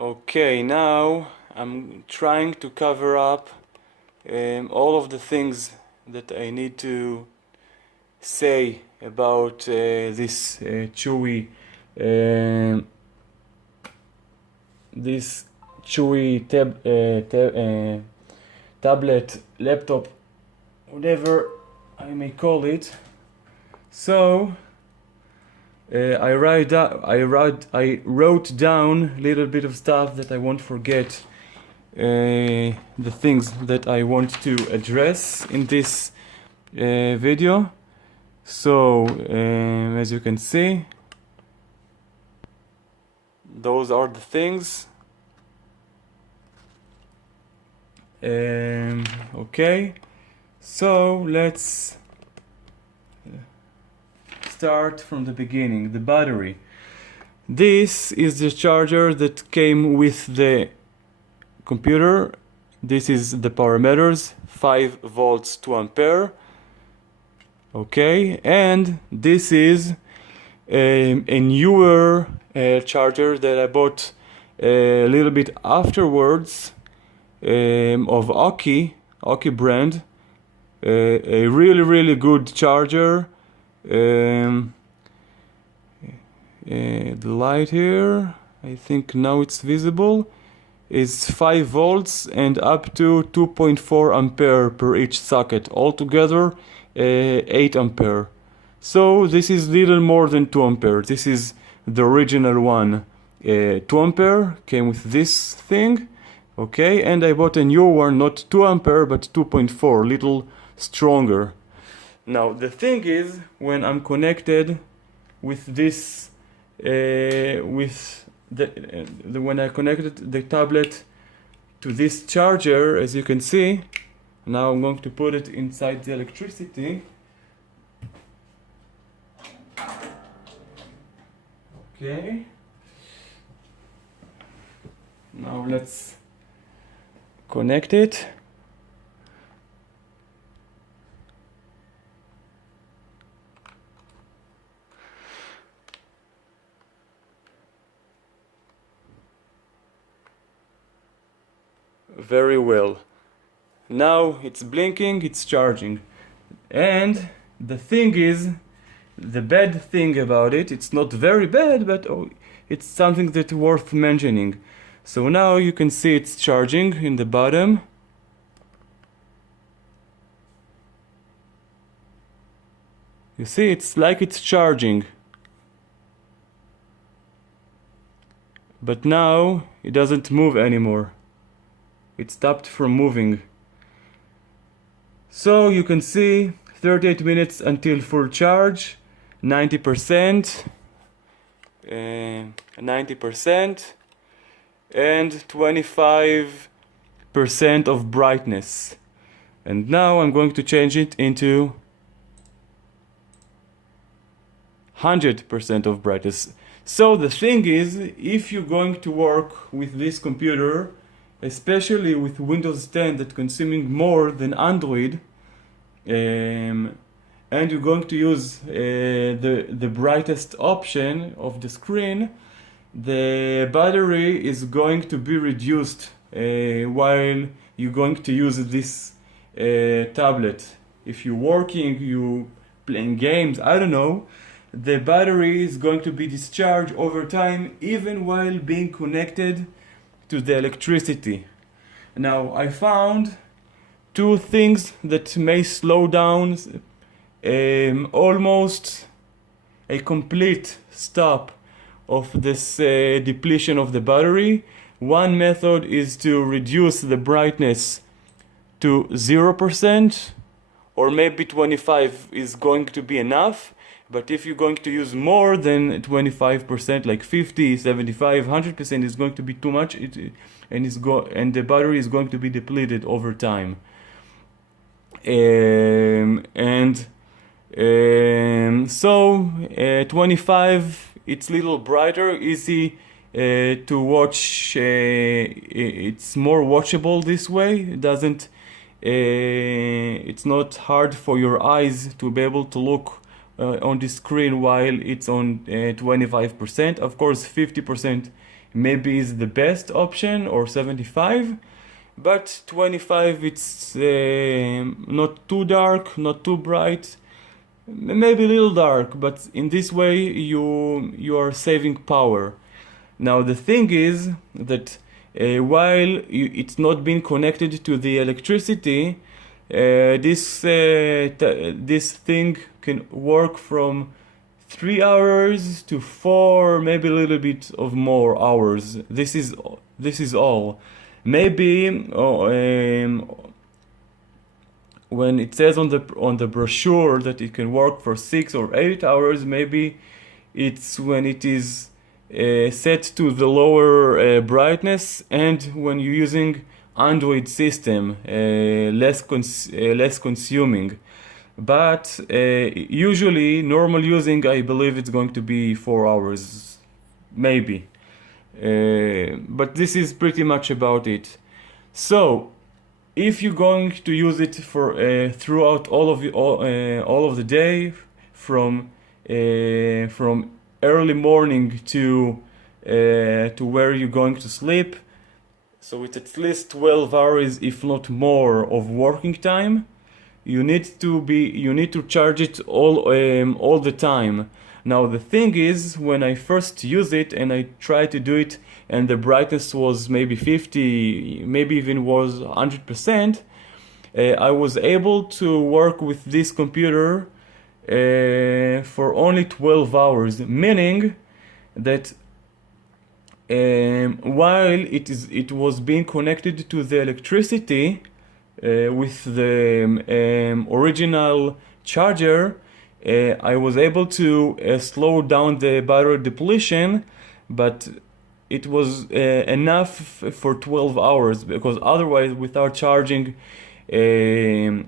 Okay, now I'm trying to cover up all of the things that I need to say about this CHUWI tablet, laptop, whatever I may call it. So I wrote down a little bit of stuff that I won't forget, the things that I want to address in this video. So as you can see, those are the things. Okay, so let's start from the beginning. The battery. This is the charger that came with the computer. This is the parameters, 5 volts 2 ampere. Okay, and this is a newer charger that I bought a little bit afterwards, of Oki brand, a really good charger. The light here, I think now it's visible, is 5 volts and up to 2.4 ampere per each socket, altogether 8 ampere. So this is little more than 2 ampere. This is the original one. 2 ampere came with this thing. Okay, and I bought a new one, not 2 ampere but 2.4, little stronger. Now the thing is, when I'm connected with this, when I connected the tablet to this charger, as you can see, now I'm going to put it inside the electricity. Okay. Now let's connect it. Very well. Now it's blinking, it's charging. And the thing is, the bad thing about it, it's not very bad, but it's something that's worth mentioning. So now you can see it's charging in the bottom. You see, it's like it's charging. But now it doesn't move anymore. It stopped from moving. So you can see 38 minutes until full charge, 90%, 90%, and 25% of brightness. And now I'm going to change it into 100% of brightness. So the thing is, if you're going to work with this computer, especially with Windows 10 that's consuming more than Android, and you're going to use the brightest option of the screen, the battery is going to be reduced while you're going to use this tablet. If you're working, you're playing games, I don't know, the battery is going to be discharged over time even while being connected to the electricity. Now I found two things that may slow down almost a complete stop of this depletion of the battery. One method is to reduce the brightness to 0%, or maybe 25 is going to be enough. But if you're going to use more than 25%, like 50, 75, 100%, is going to be too much, and the battery is going to be depleted over time. So 25, it's a little brighter, easy to watch. It's more watchable this way. It doesn't. It's not hard for your eyes to be able to look on the screen while it's on 25%. Of course 50% maybe is the best option, or 75, but 25 it's not too dark, not too bright, maybe a little dark, but in this way you are saving power. Now the thing is that while it's not been connected to the electricity, this thing can work from 3 hours to 4, maybe a little bit of more hours. This is all. Maybe when it says on the brochure that it can work for 6 or 8 hours, maybe it's when it is set to the lower brightness, and when you're using Android system, less consuming. But usually normal using, I believe it's going to be 4 hours, maybe. But this is pretty much about it. So if you're going to use it for throughout all of the day, from early morning to where you're going to sleep, so it's at least 12 hours, if not more, of working time. You need to charge it all the time. Now the thing is, when I first use it and I tried to do it, and the brightness was maybe 50, maybe even was 100%, I was able to work with this computer for only 12 hours, meaning that while it was being connected to the electricity with the original charger, I was able to slow down the battery depletion, but it was enough for 12 hours, because otherwise, without charging, it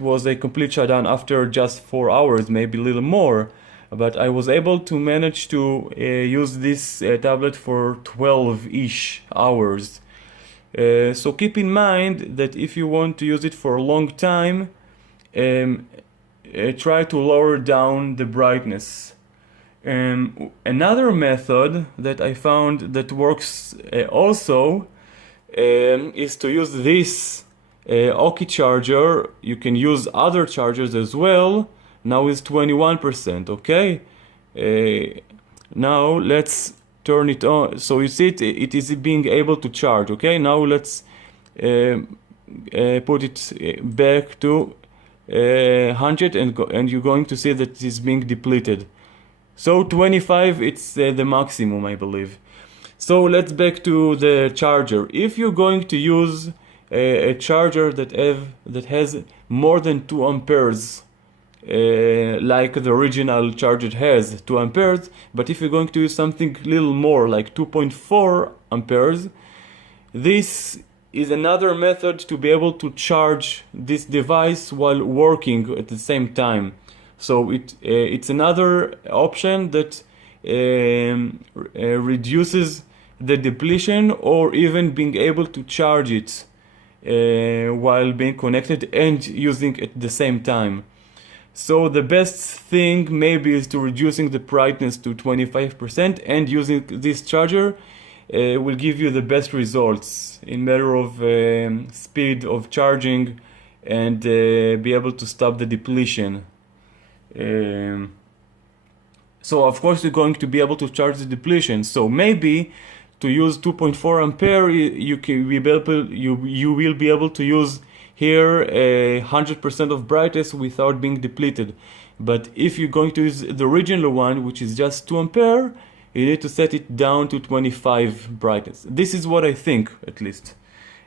was a complete shutdown after just 4 hours, maybe a little more. But I was able to manage to use this tablet for 12-ish hours. So keep in mind that if you want to use it for a long time, try to lower down the brightness. Another method that I found that works also is to use this Oki charger. You can use other chargers as well. Now is 21%, okay? Now let's turn it on. So you see it is being able to charge, okay? Now let's put it back to 100, and you're going to see that it is being depleted. So 25, it's the maximum, I believe. So let's back to the charger. If you're going to use a charger that has more than 2 amperes, like the original charger has 2 amperes, but if you're going to use something a little more, like 2.4 amperes, this is another method to be able to charge this device while working at the same time. So it's another option that reduces the depletion, or even being able to charge it while being connected and using at the same time. So the best thing maybe is to reducing the brightness to 25%, and using this charger will give you the best results in matter of speed of charging, and be able to stop the depletion. So of course you're going to be able to charge the depletion. So maybe to use 2.4 ampere, you will be able to use here 100% of brightness without being depleted. But if you're going to use the original one, which is just 2 ampere, you need to set it down to 25 brightness. This is what I think, at least.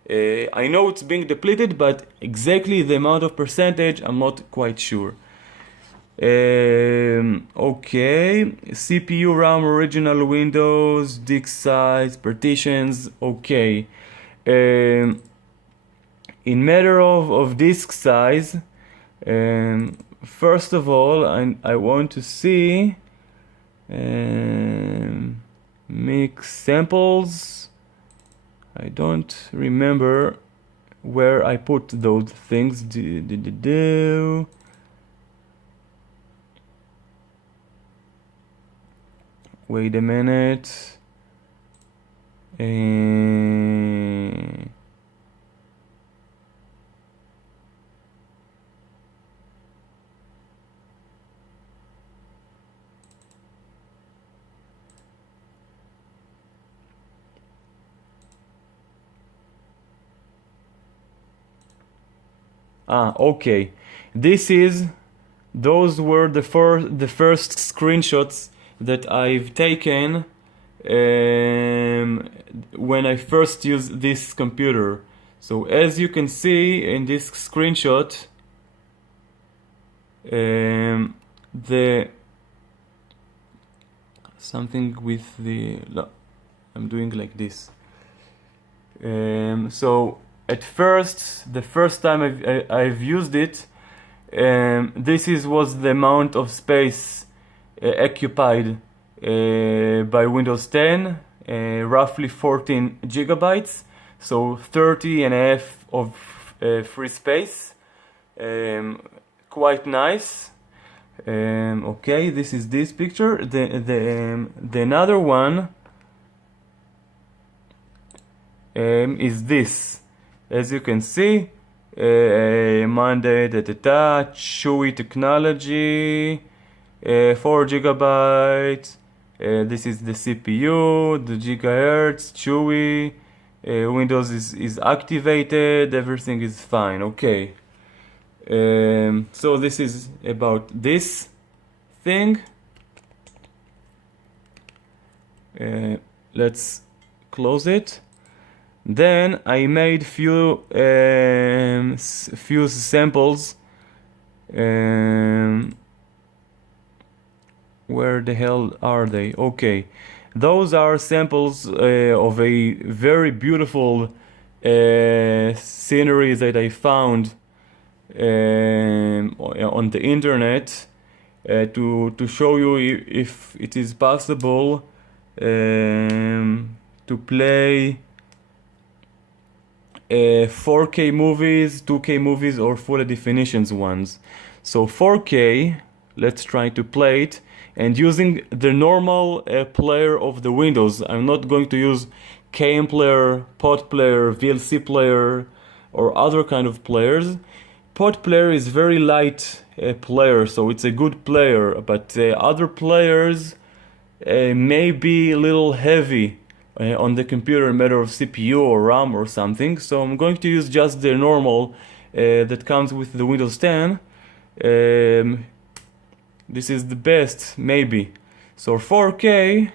I know it's being depleted, but exactly the amount of percentage, I'm not quite sure. Okay, CPU, RAM, original Windows, disk size, partitions, okay. In matter of disk size, first of all, I want to see mix samples. I don't remember where I put those things. Wait a minute. Okay. Those were the first screenshots that I've taken when I first used this computer. So as you can see in this screenshot, something with I'm doing like this. So at first, the first time I've used it, this was the amount of space occupied by Windows 10, roughly 14 gigabytes, so 30 and a half of free space. Quite nice. Okay, this is this picture. The another one is this. As you can see, Monday, CHUWI technology, 4 gigabytes. This is the CPU, the gigahertz, CHUWI. Windows is activated. Everything is fine. Okay. So this is about this thing. Let's close it. Then I made few samples. Where the hell are they? Okay, those are samples of a very beautiful scenery that I found on the internet to show you if it is possible to play 4K movies, 2K movies, or full definitions ones. So 4K, let's try to play it, and using the normal player of the Windows. I'm not going to use KM player, Pod player, VLC player, or other kind of players. Pod player is very light player, so it's a good player, but other players may be a little heavy on the computer, a matter of CPU or RAM or something. So I'm going to use just the normal that comes with the Windows 10. This is the best, maybe. So 4K.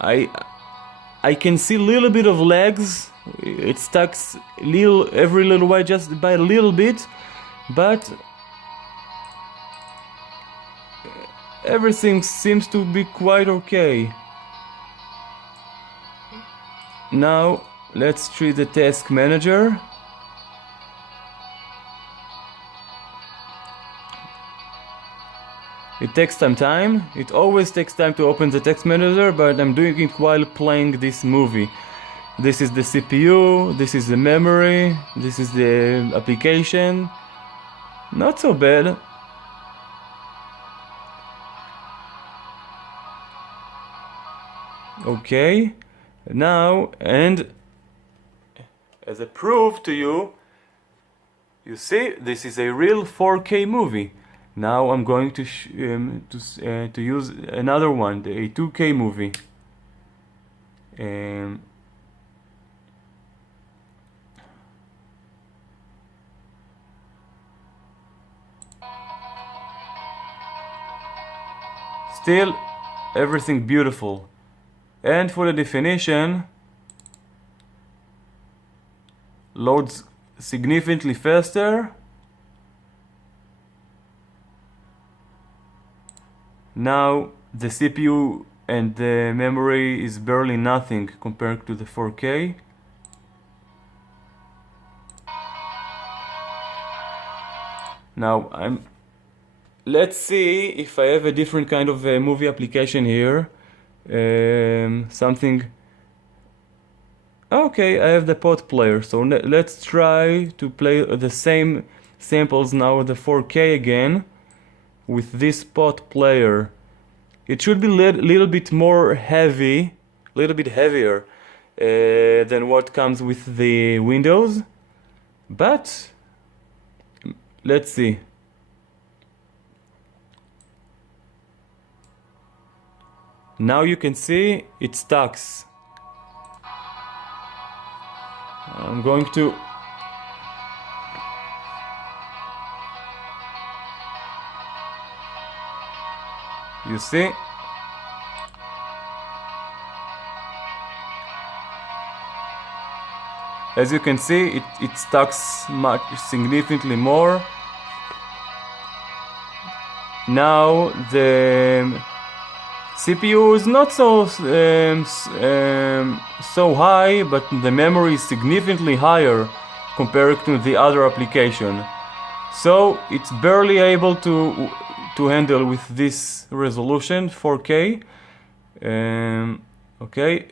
I can see a little bit of lags. It stacks every little while, just by a little bit, but everything seems to be quite okay. Now let's treat the task manager. It takes some time. It always takes time to open the text manager, but I'm doing it while playing this movie. This is the CPU, this is the memory, this is the application. Not so bad. Okay, now, and as a proof to you, you see, this is a real 4K movie. Now I'm going to use another one, a 2K movie. Still, everything beautiful. And for the definition, loads significantly faster. Now the CPU and the memory is barely nothing compared to the 4K. Now let's see if I have a different kind of movie application here. Something. Okay, I have the pot player, so let's try to play the same samples now, the 4K again, with this pot player. It should be a little bit more heavy, a little bit heavier than what comes with the Windows, but let's see. Now you can see it stacks. I'm going to you see, as you can see, it stacks much significantly more. Now the CPU is not so high, but the memory is significantly higher compared to the other application. So it's barely able to handle with this resolution 4K. Okay,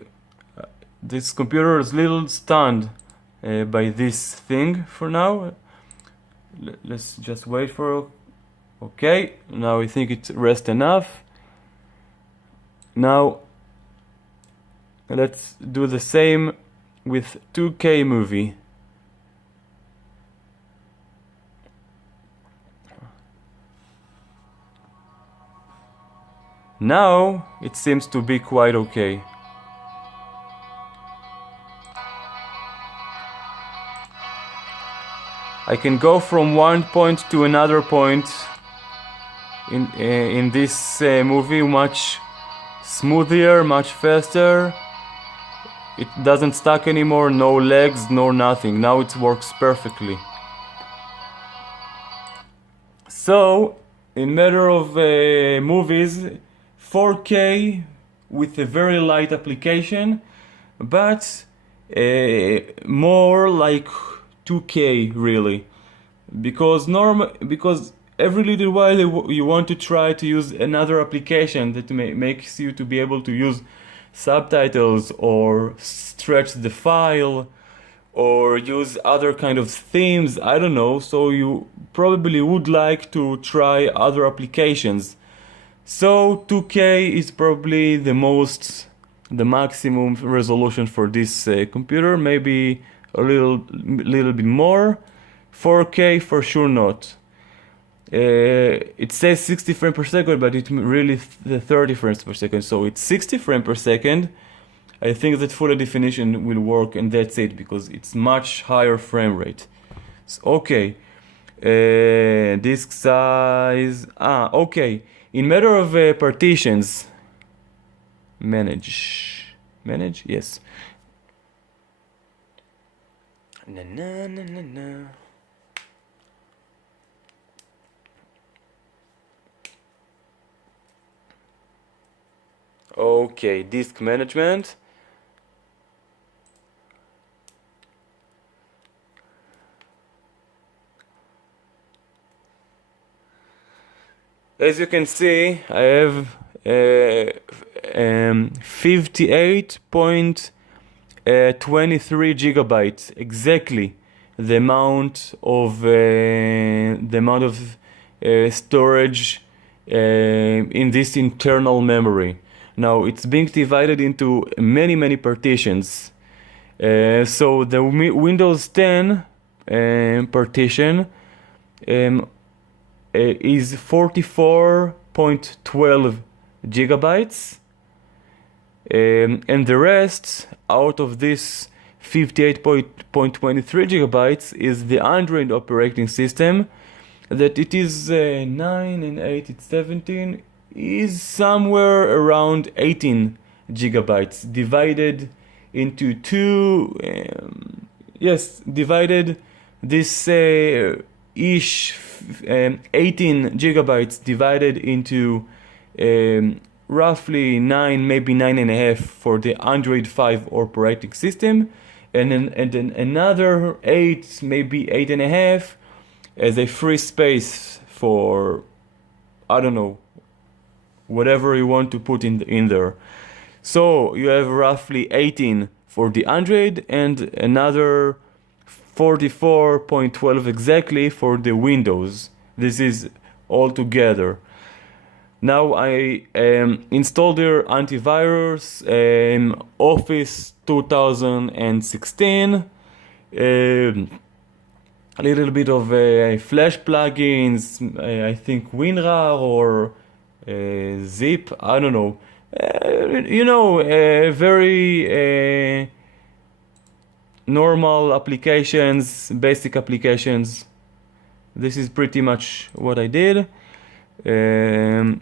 this computer is a little stunned by this thing for now. Let's just wait for. Okay, now I think it's rest enough. Now let's do the same with 2K movie. Now it seems to be quite okay. I can go from one point to another point in this movie much smoother, much faster. It doesn't stack anymore, no legs, no nothing. Now it works perfectly. So, in matter of movies, 4K with a very light application, but more like 2K really, because every little while you want to try to use another application that makes you to be able to use subtitles or stretch the file or use other kind of themes, I don't know, so you probably would like to try other applications. So 2K is probably the maximum resolution for this computer, maybe a little bit more. 4K for sure not. It says 60 frames per second, but it really the 30 frames per second, so it's 60 frames per second. I think that full definition will work, and that's it, because it's much higher frame rate. So, okay, disk size. Okay. In matter of partitions, manage, yes. Okay, disk management. As you can see, I have 58.23 gigabytes, exactly the amount of storage in this internal memory. Now it's being divided into many partitions. So the Windows 10 partition is 44.12 gigabytes, and the rest out of this 58.23 gigabytes is the Android operating system, that it is 9 and 8, it's 17, is somewhere around 18 gigabytes, divided into two, divided this ish 18 gigabytes divided into roughly 9, maybe 9.5 for the Android 5 operating system, and then another 8, maybe 8.5 as a free space for, I don't know, whatever you want to put in there. So you have roughly 18 for the Android and another 44.12 exactly for the Windows. This is all together. Now I installed their antivirus, Office 2016, a little bit of Flash plugins, I think WinRAR or Zip, I don't know. Very normal applications, basic applications. This is pretty much what I did. And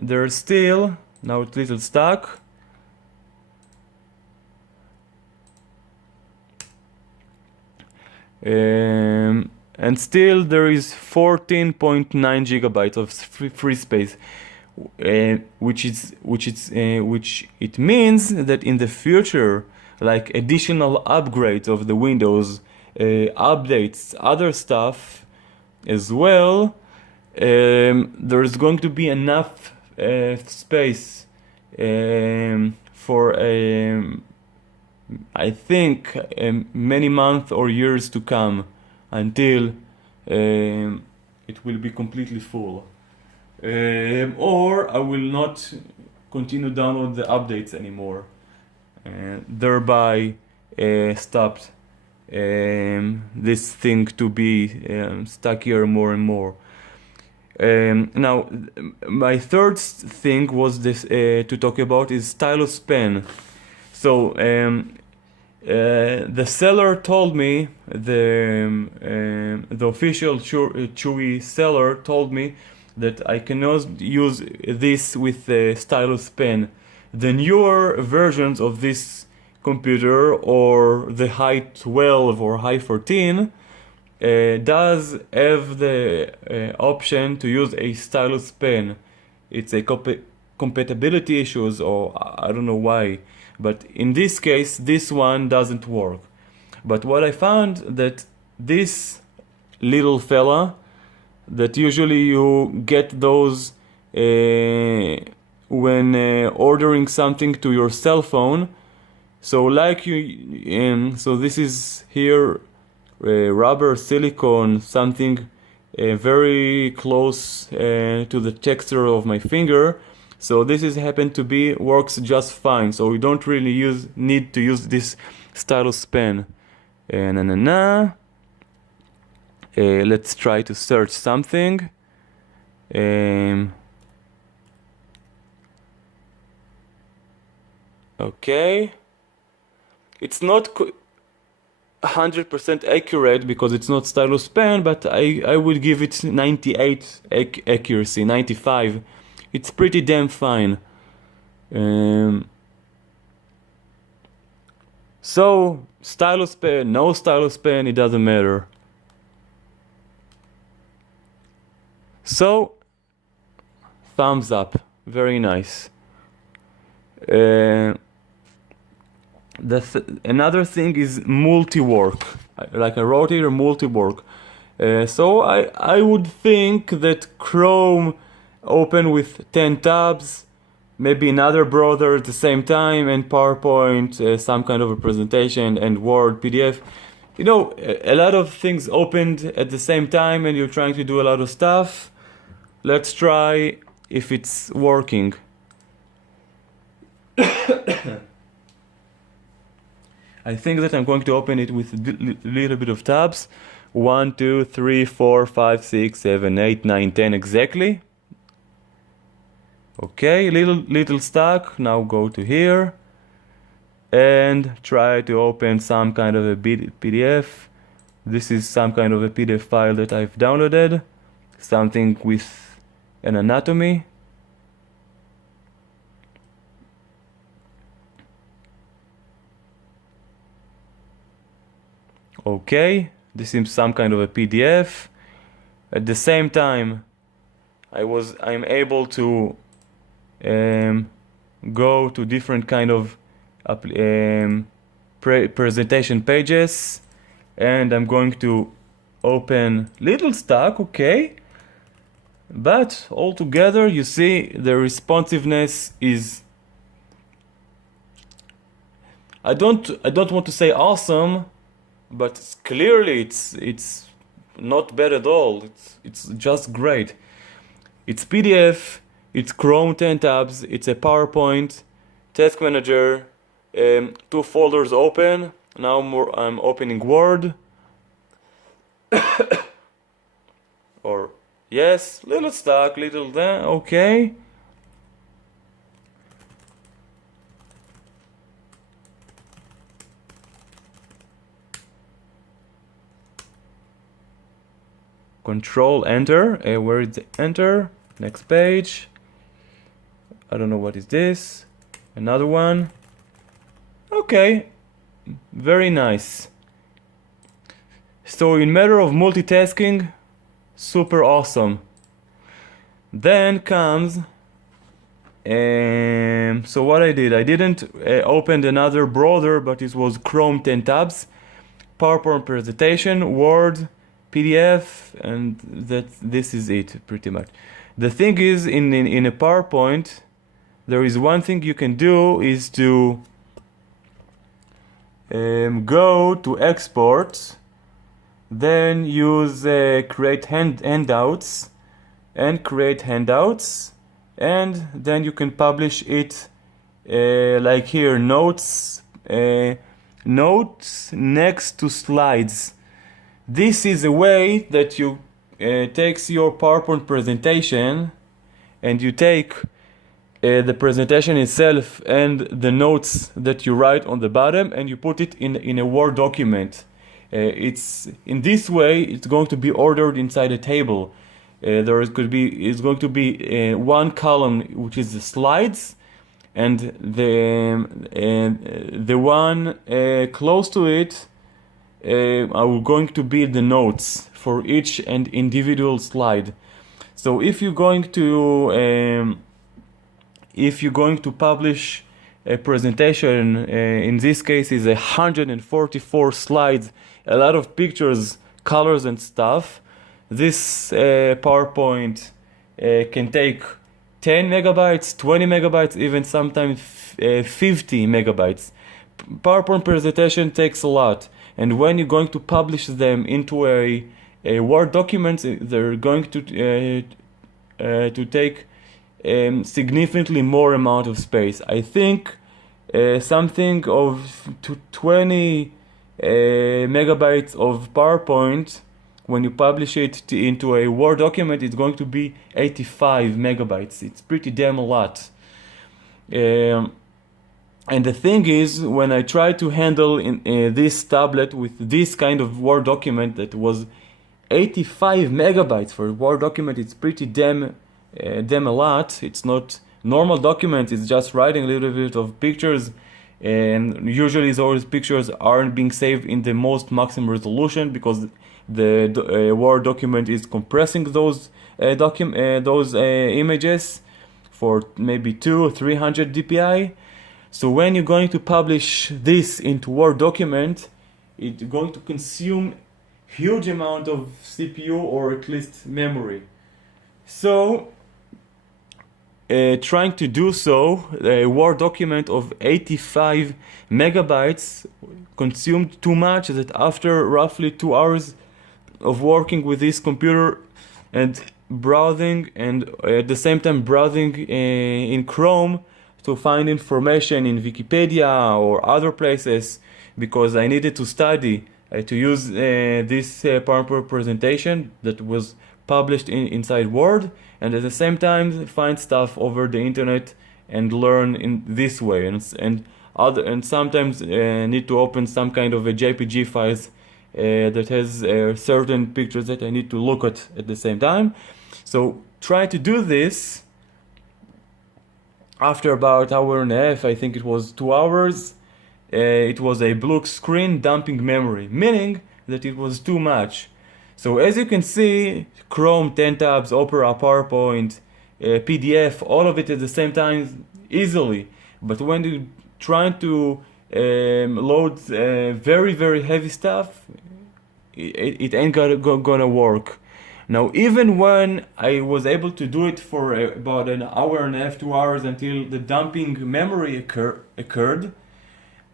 there's still, now it's a little stuck. And still there is 14.9 gigabytes of free space, which it means that in the future, like additional upgrades of the Windows, updates, other stuff as well, there's going to be enough space for I think many months or years to come until it will be completely full, or I will not continue download the updates anymore, thereby stopped this thing to be stuck here more and more. Now, my third thing was this to talk about is stylus pen. So the seller told me, the official CHUWI seller told me that I cannot use this with the stylus pen. The newer versions of this computer, or the Hi12 or Hi14, does have the option to use a stylus pen. It's a compatibility issues, or I don't know why, but in this case this one doesn't work. But what I found, that this little fella, that usually you get those when ordering something to your cell phone. So like so this is here rubber, silicone, something very close to the texture of my finger. So this is happened to be works just fine. So we don't really need to use this stylus pen. Let's try to search something. Okay, it's not 100% accurate because it's not stylus pen, but I would give it 98 accuracy, 95. It's pretty damn fine. So stylus pen, no stylus pen, it doesn't matter. So thumbs up, very nice. Another thing is multi-work, like I wrote here, multi-work. So I would think that Chrome open with 10 tabs, maybe another browser at the same time, and PowerPoint, some kind of a presentation, and Word, PDF. You know, a lot of things opened at the same time and you're trying to do a lot of stuff. Let's try if it's working. I think that I'm going to open it with a little bit of tabs. 1, 2, 3, 4, 5, 6, 7, 8, 9, 10 exactly. Okay, little stuck. Now go to here and try to open some kind of a PDF. This is some kind of a PDF file that I've downloaded, something with an anatomy. Okay, this is some kind of a PDF. At the same time, I'm able to go to different kind of presentation pages, and I'm going to open little stack, okay. But altogether, you see the responsiveness is, I don't want to say awesome, but clearly it's not bad at all. It's just great. It's PDF, it's Chrome 10 tabs, it's a PowerPoint, Task Manager, 2 folders open. Now I'm opening Word. Or yes, little stack, little there, okay. Control Enter. Where is the Enter? Next page. I don't know what is this. Another one. Okay, very nice. So in matter of multitasking, super awesome. Then comes so what I didn't open another browser, but it was Chrome 10 tabs, PowerPoint presentation, Word, PDF, and this is it pretty much. The thing is, in a PowerPoint, there is one thing you can do is to go to export, then use create handouts, and create handouts, and then you can publish it like here, notes next to slides. This is a way that you takes your PowerPoint presentation and you take the presentation itself and the notes that you write on the bottom, and you put it in a Word document. It's in this way it's going to be ordered inside a table. It's going to be one column which is the slides, and the one close to it are going to be the notes for each and individual slide. So if you're going to publish a presentation, in this case is 144 slides, a lot of pictures, colors and stuff, this PowerPoint can take 10 megabytes, 20 megabytes, even sometimes 50 megabytes. PowerPoint presentation takes a lot, and when you're going to publish them into a Word document, they're going to take significantly more amount of space. I think something of 20 megabytes of PowerPoint, when you publish it into a Word document, it's going to be 85 megabytes. It's pretty damn a lot. And the thing is, when I tried to handle this tablet with this kind of Word document that was 85 megabytes for a Word document, it's pretty damn a lot. It's not normal document, it's just writing a little bit of pictures, and usually those pictures aren't being saved in the most maximum resolution because the Word document is compressing those images for maybe 200 or 300 dpi. So when you're going to publish this into Word document, it's going to consume huge amount of CPU or at least memory. So trying to do so, a Word document of 85 megabytes consumed too much that after roughly 2 hours of working with this computer and browsing, and at the same time browsing in Chrome to find information in Wikipedia or other places, because I needed to study to use this PowerPoint presentation that was published inside Word, and at the same time find stuff over the internet and learn in this way, and sometimes need to open some kind of a JPG files that has certain pictures that I need to look at the same time. So try to do this. After about hour and a half, I think it was 2 hours, it was a blue screen dumping memory, meaning that it was too much. So as you can see, Chrome, 10 tabs, Opera, PowerPoint, PDF, all of it at the same time easily. But when you're trying to load very, very heavy stuff, it ain't gonna work. Now, even when I was able to do it for about an hour and a half, 2 hours until the dumping memory occurred,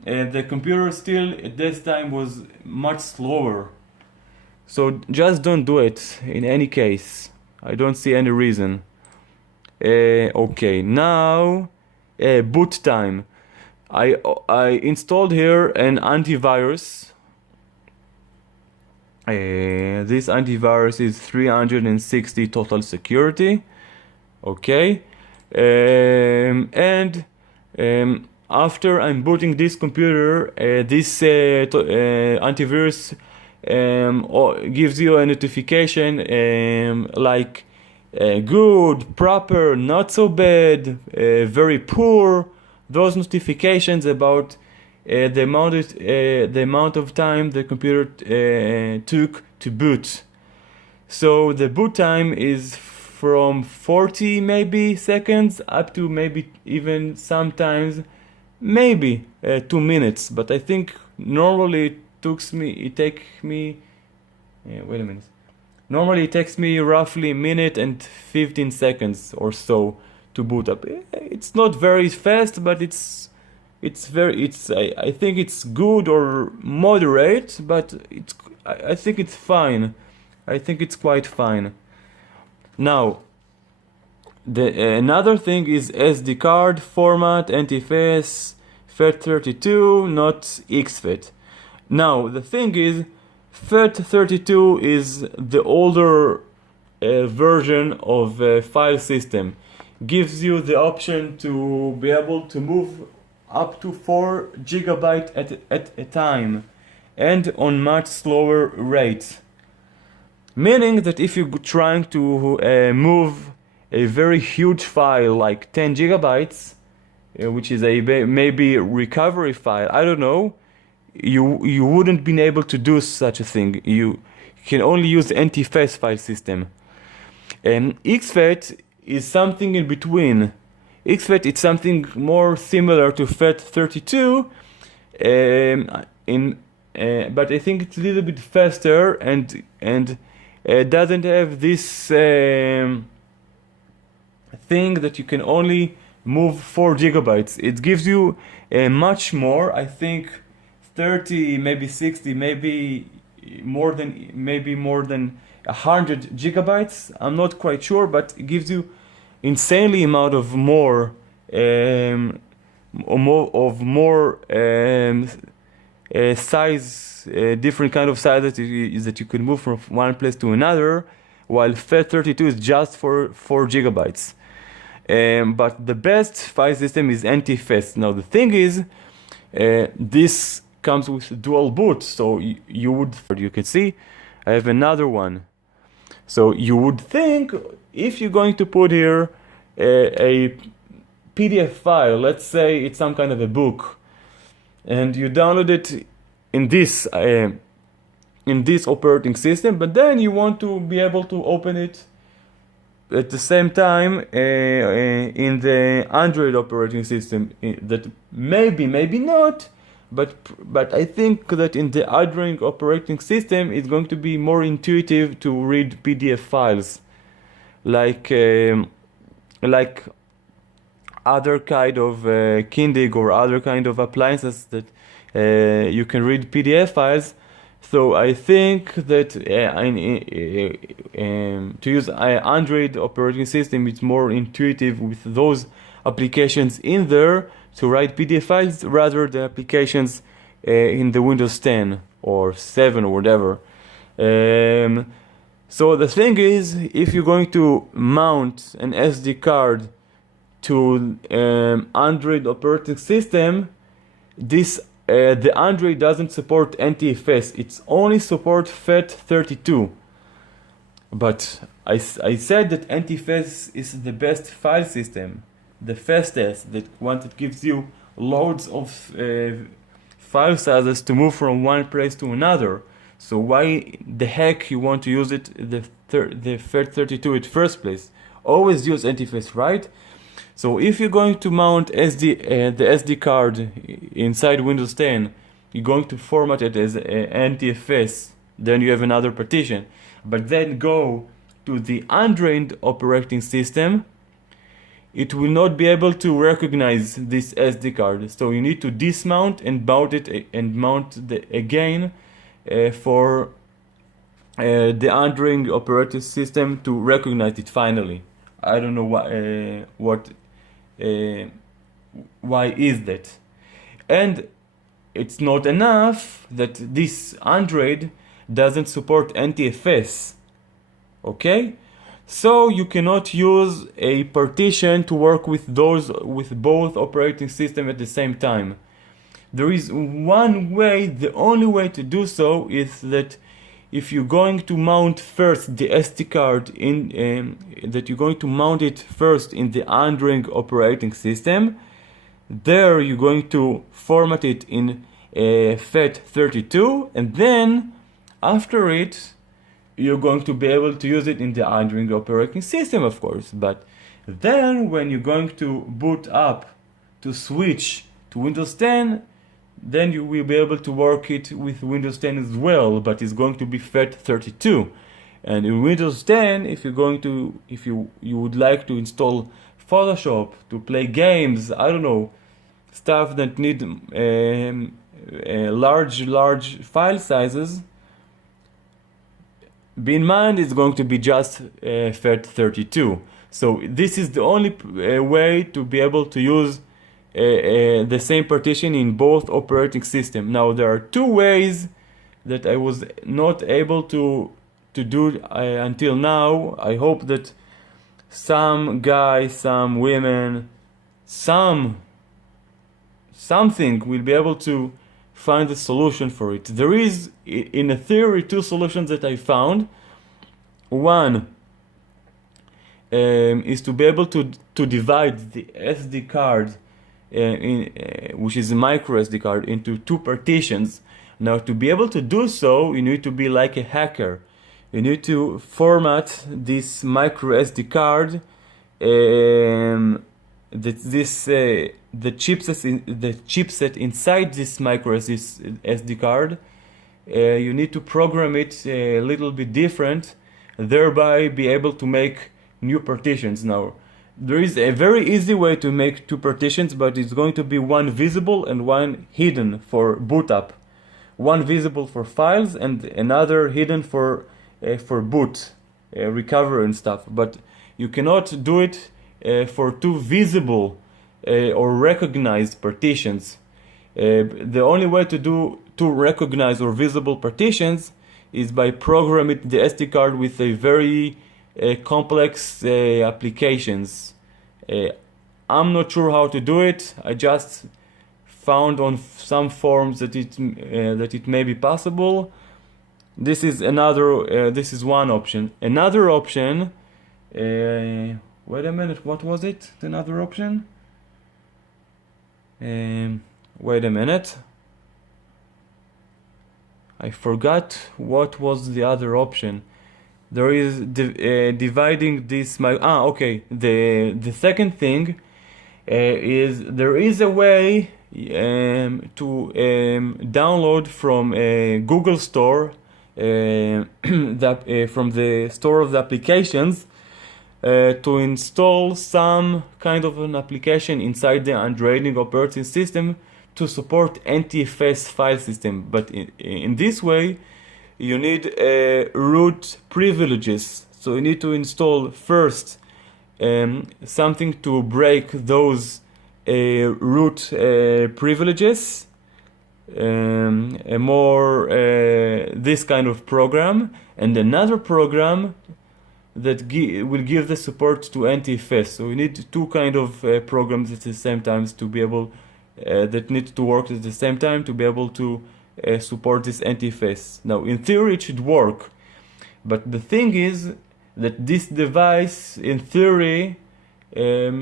the computer still at this time was much slower. So just don't do it in any case. I don't see any reason. Okay, now boot time. I installed here an antivirus. This antivirus is 360 total security. Okay, and after I'm booting this computer, this antivirus gives you a notification like good, proper, not so bad, very poor. Those notifications about the amount of time the computer took to boot. So the boot time is from 40 maybe seconds up to maybe even sometimes maybe 2 minutes. But I think normally it takes me wait a minute. Normally it takes me roughly a minute and 15 seconds or so to boot up. It's not very fast, but I think it's good or moderate, but I think it's fine. I think it's quite fine. Now, another thing is SD card format, NTFS, FAT32, not exFAT. Now, the thing is, FAT32 is the older version of file system. Gives you the option to be able to move up to 4 GB at a time and on much slower rates. Meaning that if you're trying to move a very huge file like 10 GB, which is a maybe recovery file, I don't know, you wouldn't be able to do such a thing. You can only use NTFS file system. And exFAT is something in between. exFAT is something more similar to FAT32, but I think it's a little bit faster and doesn't have this thing that you can only move 4 GB. It gives you much more. I think 30, maybe 60, maybe more than 100 GB. I'm not quite sure, but it gives you insanely amount of more size, different kind of sizes that you can move from one place to another, while FAT32 is just for 4 GB. But the best file system is NTFS. Now the thing is, this comes with dual boot, so you can see I have another one. So you would think if you're going to put here a PDF file, let's say it's some kind of a book, and you download it in this operating system, but then you want to be able to open it at the same time in the Android operating system, that maybe not, but I think that in the Android operating system it's going to be more intuitive to read PDF files, like other kind of Kindig or other kind of appliances that you can read PDF files. So I think that to use Android operating system, it's more intuitive with those applications in there to write PDF files rather than applications in the Windows 10 or 7 or whatever. So the thing is, if you're going to mount an SD card to Android operating system, the Android doesn't support NTFS. It's only support FAT32. But I said that NTFS is the best file system, the fastest, that one that gives you loads of file sizes to move from one place to another. So why the heck you want to use it, the FAT32 at first place? Always use NTFS, right? So if you're going to mount the SD card inside Windows 10, you're going to format it as NTFS then you have another partition. But then go to the Android operating system, it will not be able to recognize this SD card. So you need to dismount and mount it and mount again for the Android operating system to recognize it finally. I don't know why is that. And it's not enough that this Android doesn't support NTFS. Okay? So you cannot use a partition to work with both operating systems at the same time. There is one way, the only way to do so is that if you're going to mount first the SD card that you're going to mount it first in the Android operating system, there you're going to format it in FAT32, and then after it you're going to be able to use it in the Android operating system, of course. But then when you're going to boot up to switch to Windows 10, then you will be able to work it with Windows 10 as well, but it's going to be FAT32. And in Windows 10, if you would like to install Photoshop, to play games, I don't know, stuff that need large file sizes, be in mind it's going to be just FAT32. So this is the only way to be able to use the same partition in both operating systems. Now there are two ways that I was not able to do until now. I hope that some guys, some women, something will be able to find a solution for it. There is, in a theory, two solutions that I found. One is to be able to divide the SD card, which is a micro SD card, into two partitions. Now, to be able to do so, you need to be like a hacker. You need to format this micro SD card, the chipset inside this micro SD card. You need to program it a little bit different, thereby be able to make new partitions. Now, there is a very easy way to make two partitions, but it's going to be one visible and one hidden for boot up. One visible for files and another hidden for boot, recovery and stuff. But you cannot do it for two visible or recognized partitions. The only way to do two recognized or visible partitions is by programming the SD card with a very complex applications. I'm not sure how to do it. I just found on some forums that it may be possible. This is one option. Another option. Wait a minute. What was it? Another option. Wait a minute. I forgot what was the other option. There is dividing this. Okay. The second thing is there is a way to download from Google Store, from the store of the applications, to install some kind of an application inside the Android operating system to support NTFS file system. But in this way, you need root privileges. So you need to install first something to break those root privileges, this kind of program, and another program that will give the support to NTFS. So we need two kind of programs at the same time to be able that need to work at the same time to be able to support this NTFS. Now, in theory, it should work, but the thing is that this device, in theory,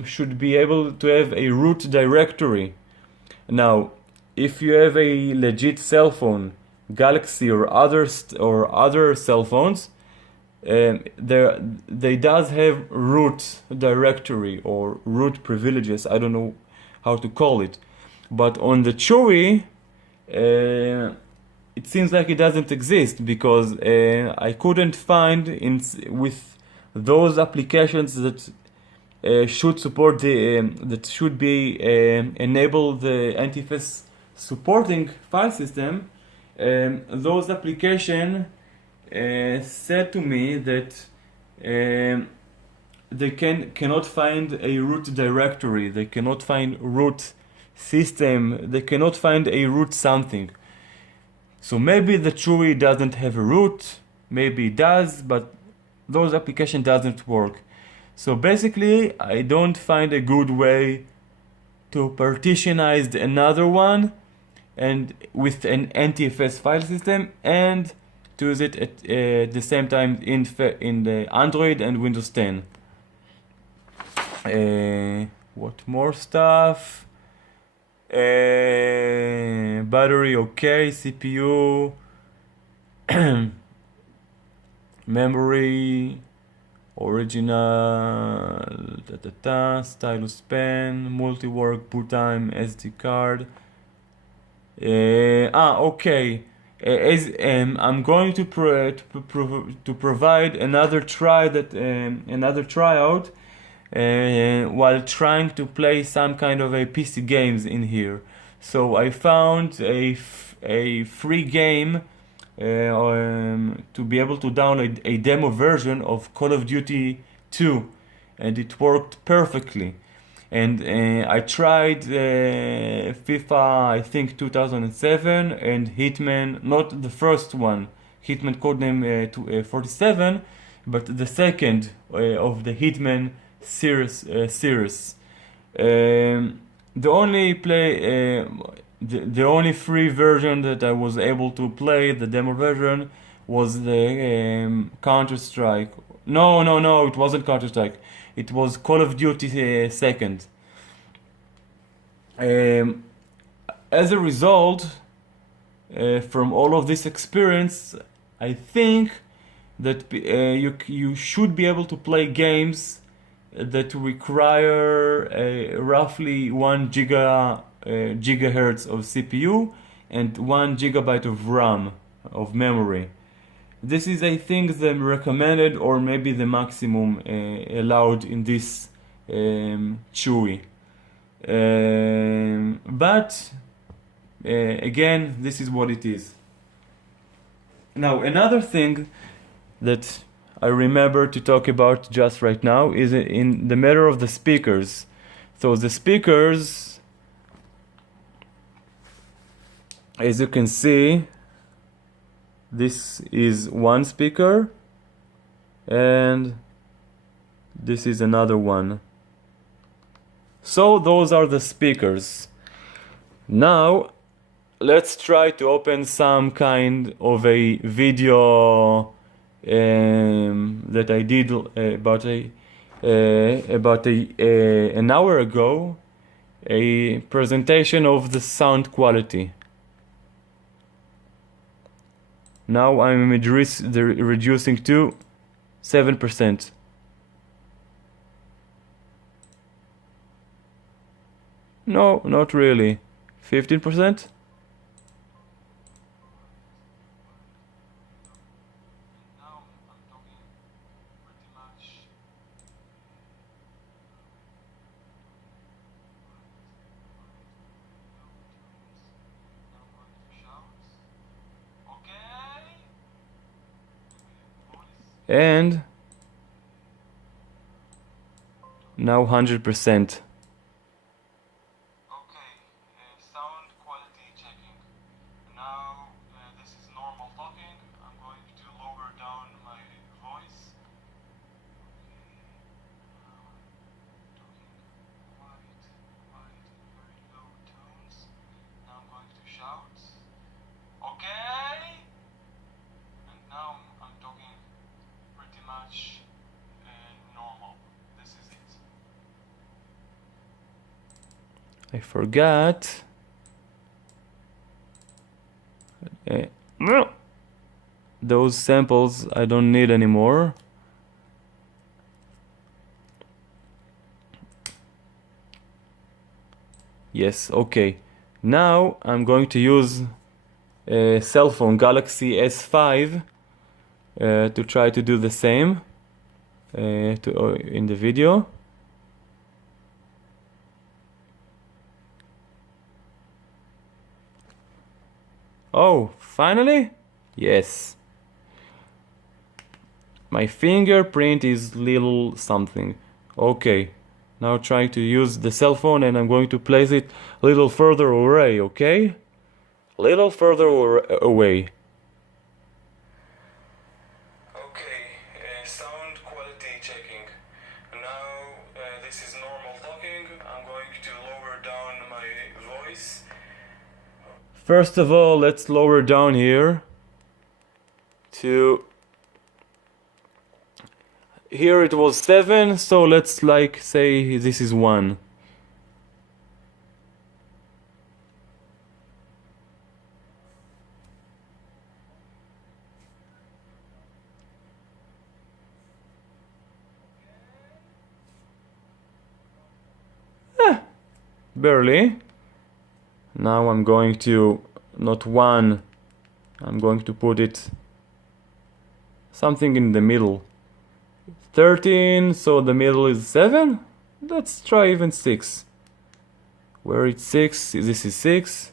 should be able to have a root directory. Now, if you have a legit cell phone, Galaxy or other cell phones, they does have root directory or root privileges. I don't know how to call it, but on the CHUWI, it seems like it doesn't exist, because I couldn't find with those applications that should support that should be enable the NTFS supporting file system. Those applications said to me that they cannot find a root directory, they cannot find root system, they cannot find a root something. So maybe the CHUWI doesn't have a root, maybe it does, but those application doesn't work. So basically, I don't find a good way to partitionize another one and with an NTFS file system and to use it at the same time in the Android and Windows 10. What more stuff? Battery okay, CPU, memory, original, stylus pen, multi-work, boot time, SD card. Okay. I'm going to provide another tryout while trying to play some kind of a PC games in here. So I found a free game to be able to download a demo version of Call of Duty 2, and it worked perfectly. And I tried FIFA, I think 2007, and Hitman, not the first one, Hitman Codename 47, but the second of the Hitman series. The only free version that I was able to play, the demo version, was the Counter-Strike. No, it wasn't Counter-Strike. It was Call of Duty second. As a result, from all of this experience, I think that you should be able to play games that require roughly 1 gigahertz of CPU and 1 gigabyte of RAM, of memory. This is, I think, the recommended or maybe the maximum allowed in this CHUWI. But again, this is what it is. Now, another thing that I remember to talk about just right now is in the matter of the speakers. So the speakers, as you can see, this is one speaker and this is another one. So those are the speakers. Now let's try to open some kind of a video that I did about an hour ago, a presentation of the sound quality. Now I'm reducing to 7%. No, not really. 15%? And now 100%. Sound quality checking. Now this is normal talking. I'm going to lower down my voice. Talking quite very low tones. Now I'm going to shout. Okay. And now I'm talking pretty much normal. This is it. I forgot. Those samples I don't need anymore. Yes, okay. Now I'm going to use cell phone Galaxy S5 to try to do the same in the video. Oh, finally? Yes. My fingerprint is little something. Okay. Now trying to use the cell phone, and I'm going to place it a little further away, okay? A little further away. Okay, sound quality checking. Now this is normal talking. I'm going to lower down my voice. First of all, let's lower down here to... Here it was 7, so let's like say this is 1. Barely. Now I'm going to, not 1, I'm going to put it something in the middle. 13, so the middle is 7. Let's try even 6. Where it's 6, this is 6.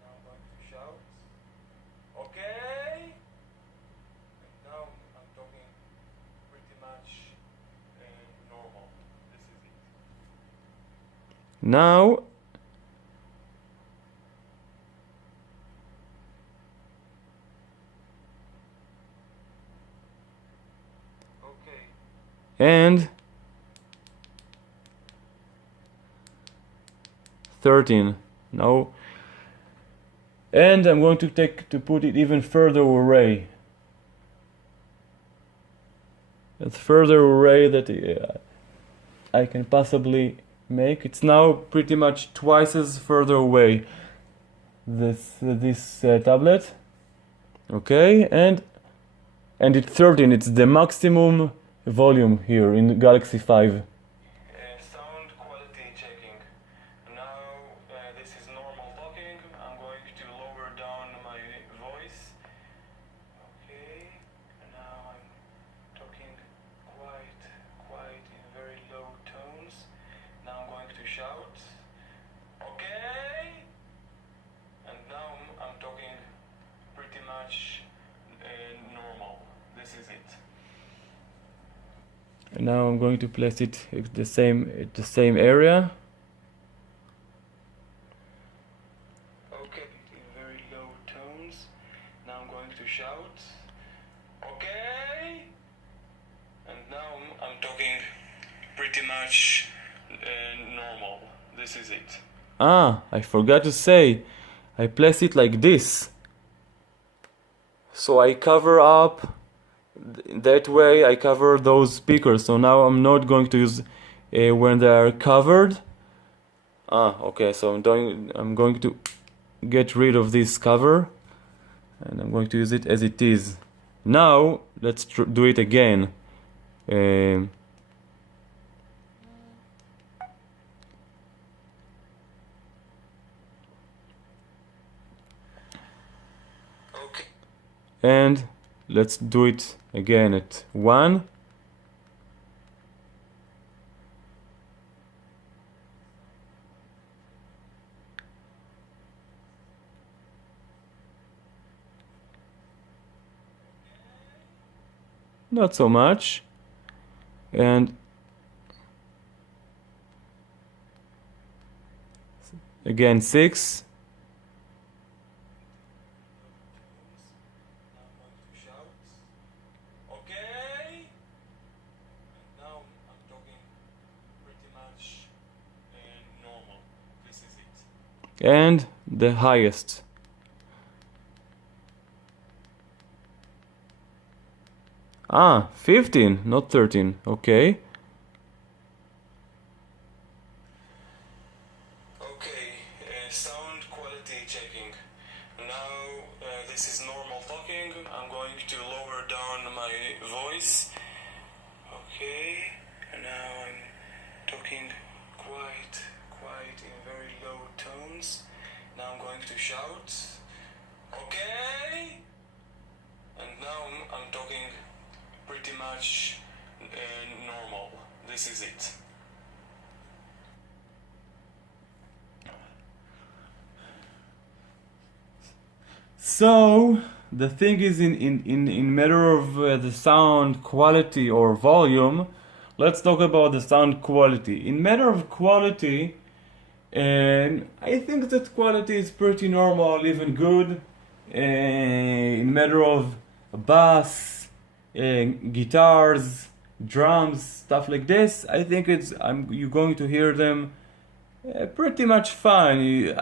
Now I'm going to shout. Okay. And now I'm talking pretty much normal. This is it. Now and 13. No. And I'm going to put it even further away. It's further away that I can possibly make. It's now pretty much twice as further away. This tablet. Okay, and it's 13. It's the maximum volume here in Galaxy 5. Sound quality checking. Now this is normal talking. I'm going to lower down my voice. Okay, and now I'm talking quite in very low tones. Now I'm going to shout. Okay, and now I'm talking pretty much normal. This is it. And now I'm going to place it at the same area. Okay, in very low tones. Now I'm going to shout. Okay. And now I'm talking pretty much normal. This is it. Ah, I forgot to say, I place it like this. So I cover up. That way I cover those speakers, so now I'm not going to use when they are covered. Okay, so I'm going to get rid of this cover, and I'm going to use it as it is. Now let's do it again. Okay. And let's do it again at 1. Not so much. And again 6. And the highest. Ah, 15, not 13. Okay. Okay, sound quality checking. Now this is normal talking. I'm going to lower down my voice. Okay, and now I'm talking quiet in very low tones. Now I'm going to shout. Okay? And now I'm talking pretty much normal. This is it. So the thing is, in matter of the sound quality or volume, let's talk about the sound quality. In matter of quality, I think that quality is pretty normal, even good. In matter of bass, guitars, drums, stuff like this, I think you're going to hear them pretty much fine.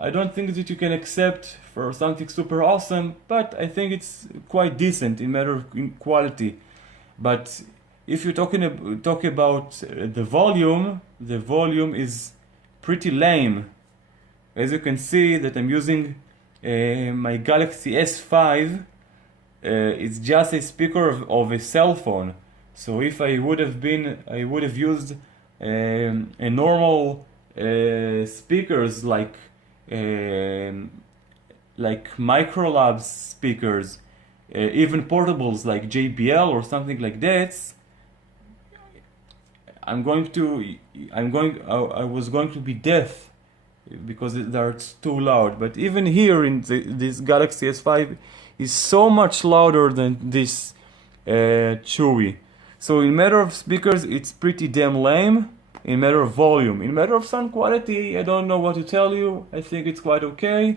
I don't think that you can accept for something super awesome, but I think it's quite decent in matter of quality. But if you're talk about the volume is pretty lame. As you can see that I'm using my Galaxy S5. It's just a speaker of a cell phone. So if I would have used a normal speakers like Microlabs speakers, even portables like JBL or something like that, I was going to be deaf because they're too loud. But even here in this Galaxy S5 is so much louder than this CHUWI. So in matter of speakers, it's pretty damn lame. In matter of volume, in matter of sound quality, I don't know what to tell you. I think it's quite okay.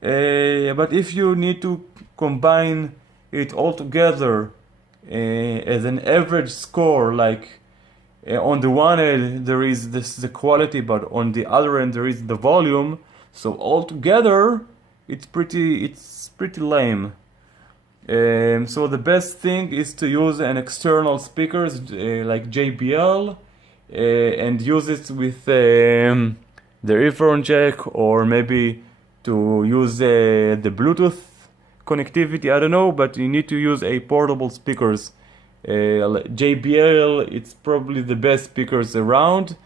But if you need to combine it all together as an average score, like on the one end there is the quality, but on the other end there is the volume. So all together, it's pretty lame. So the best thing is to use an external speakers like JBL. And use it with the earphone jack, or maybe to use the Bluetooth connectivity, I don't know, but you need to use a portable speakers. JBL, it's probably the best speakers around.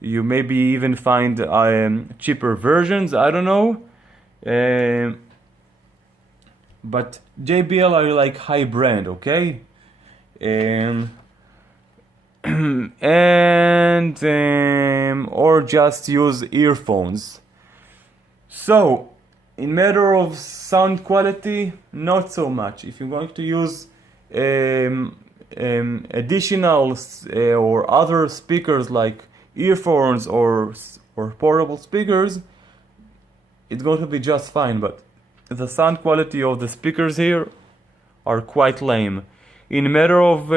You maybe even find cheaper versions, I don't know. But JBL are like high brand, okay? And or just use earphones. So in matter of sound quality, not so much. If you're going to use additional or other speakers like earphones or portable speakers, it's going to be just fine. But the sound quality of the speakers here are quite lame. In matter of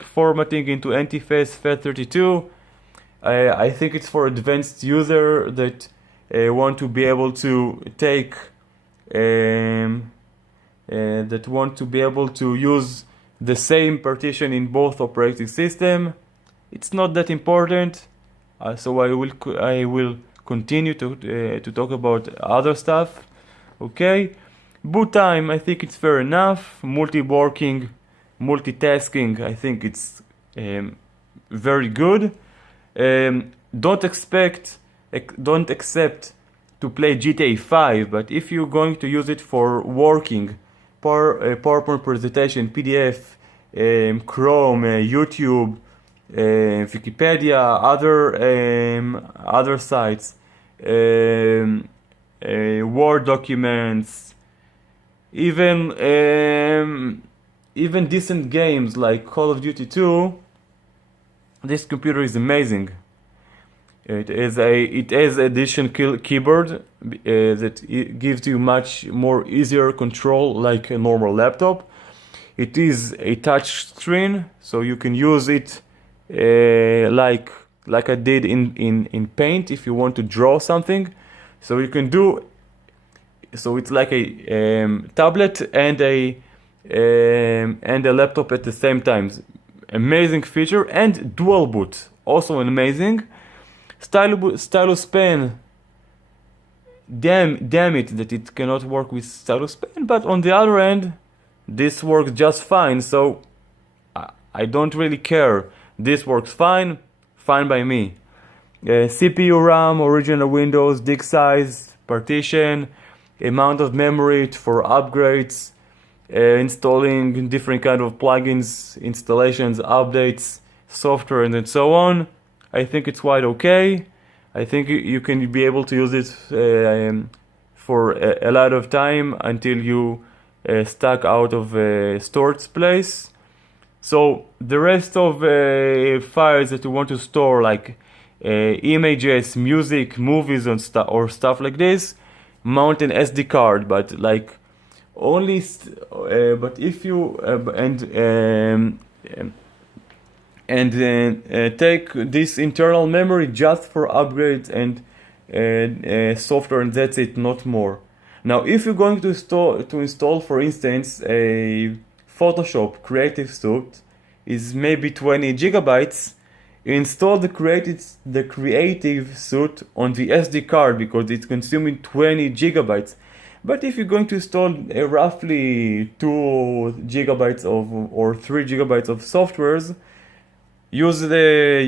formatting into anti-phase FAT32, I think it's for advanced user that want to be able to take use the same partition in both operating system. It's not that important, so I will continue to talk about other stuff. Okay, boot time, I think it's fair enough. Multitasking, I think it's very good. Don't accept to play GTA 5, but if you're going to use it for working, PowerPoint presentation, PDF, Chrome, YouTube, Wikipedia, other sites, Word documents, even decent games like Call of Duty 2, this computer is amazing. It has addition keyboard that gives you much more easier control like a normal laptop. It is a touch screen, so you can use it like I did in Paint if you want to draw something. So you can do. So it's like a tablet and a laptop at the same time. Amazing feature. And dual boot, also amazing. Stylus pen, damn it that it cannot work with stylus pen, but on the other end this works just fine, so I don't really care. This works fine fine by me. CPU RAM, original Windows, disk size, partition, amount of memory for upgrades, installing different kind of plugins, installations, updates, software, and so on. I think it's quite okay. I think you can be able to use it for a lot of time until you stack out of storage place. So the rest of files that you want to store, like images, music, movies, and or stuff like this, mount an SD card. But like only, but if you take this internal memory just for upgrades and software, and that's it, not more. Now, if you're going to install, for instance, a Photoshop Creative Suite is maybe 20 gigabytes, you install the Creative Suite on the SD card because it's consuming 20 gigabytes. But if you're going to install roughly 2 gigabytes or 3 gigabytes of softwares, use the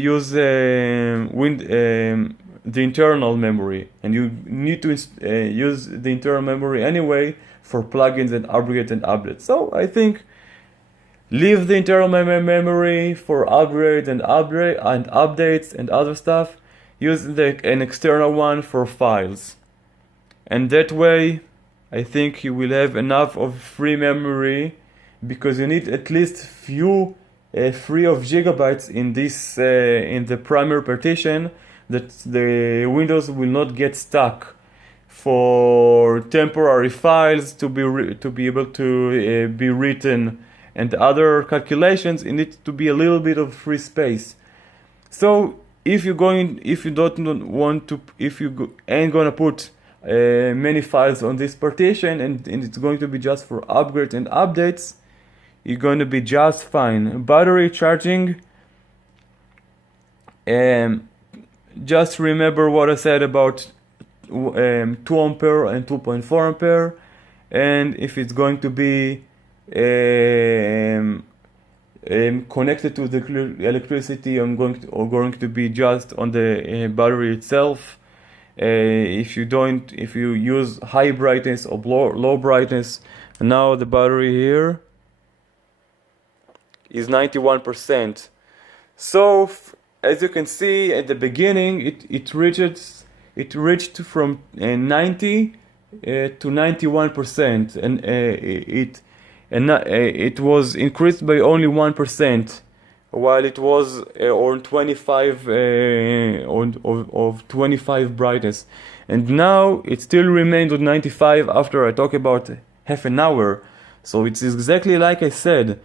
internal memory, and you need to use the internal memory anyway for plugins and upgrades and updates. So I think leave the internal memory for upgrades and updates and other stuff. Use an external one for files, and that way I think you will have enough of free memory, because you need at least few free of gigabytes in this in the primary partition, that the Windows will not get stuck for temporary files to be able to be written, and other calculations. It needs to be a little bit of free space. So if you ain't gonna put many files on this partition, and it's going to be just for upgrades and updates, you're going to be just fine. Battery charging, just remember what I said about 2 ampere and 2.4 ampere, and if it's going to be connected to the electricity, going to be just on the battery itself. If you use high brightness or low brightness, now the battery here is 91%. So as you can see, at the beginning it reached from 90 to 91%, and it was increased by only 1%, while it was on 25 of 25 brightness, and now it still remained on 95 after I talk about half an hour. So it's exactly like I said.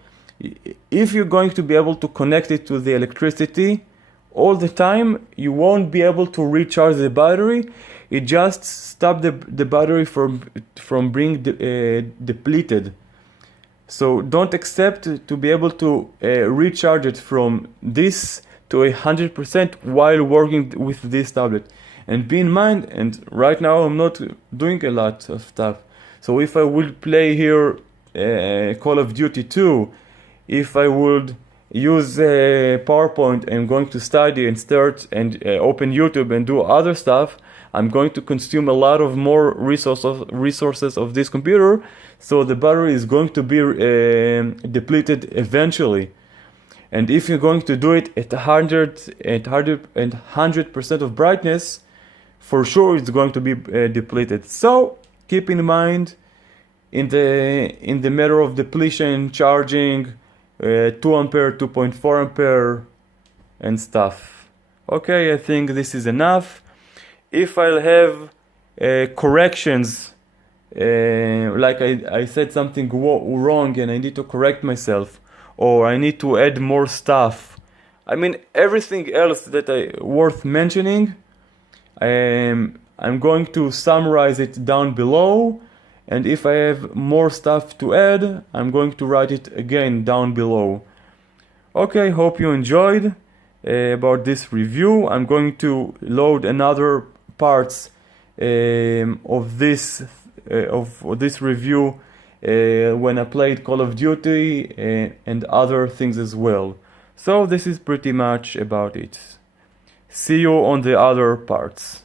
If you're going to be able to connect it to the electricity all the time, you won't be able to recharge the battery. It just stops the battery from being depleted. So don't accept to be able to recharge it from this to 100% while working with this tablet. And be in mind, and right now I'm not doing a lot of stuff. So if I would play here Call of Duty 2, if I would use PowerPoint and going to study and start and open YouTube and do other stuff, I'm going to consume a lot of more resources of this computer, so the battery is going to be depleted eventually. And if you're going to do it at 100% of brightness, for sure it's going to be depleted. So keep in mind, in the matter of depletion, charging, 2 ampere, 2.4 ampere, and stuff. Okay, I think this is enough. If I'll have corrections, like I said something wrong and I need to correct myself, or I need to add more stuff, I mean everything else that worth mentioning, I'm going to summarize it down below, and if I have more stuff to add, I'm going to write it again down below. Okay, hope you enjoyed about this review. I'm going to load another parts of this review when I played Call of Duty and other things as well. So this is pretty much about it. See you on the other parts.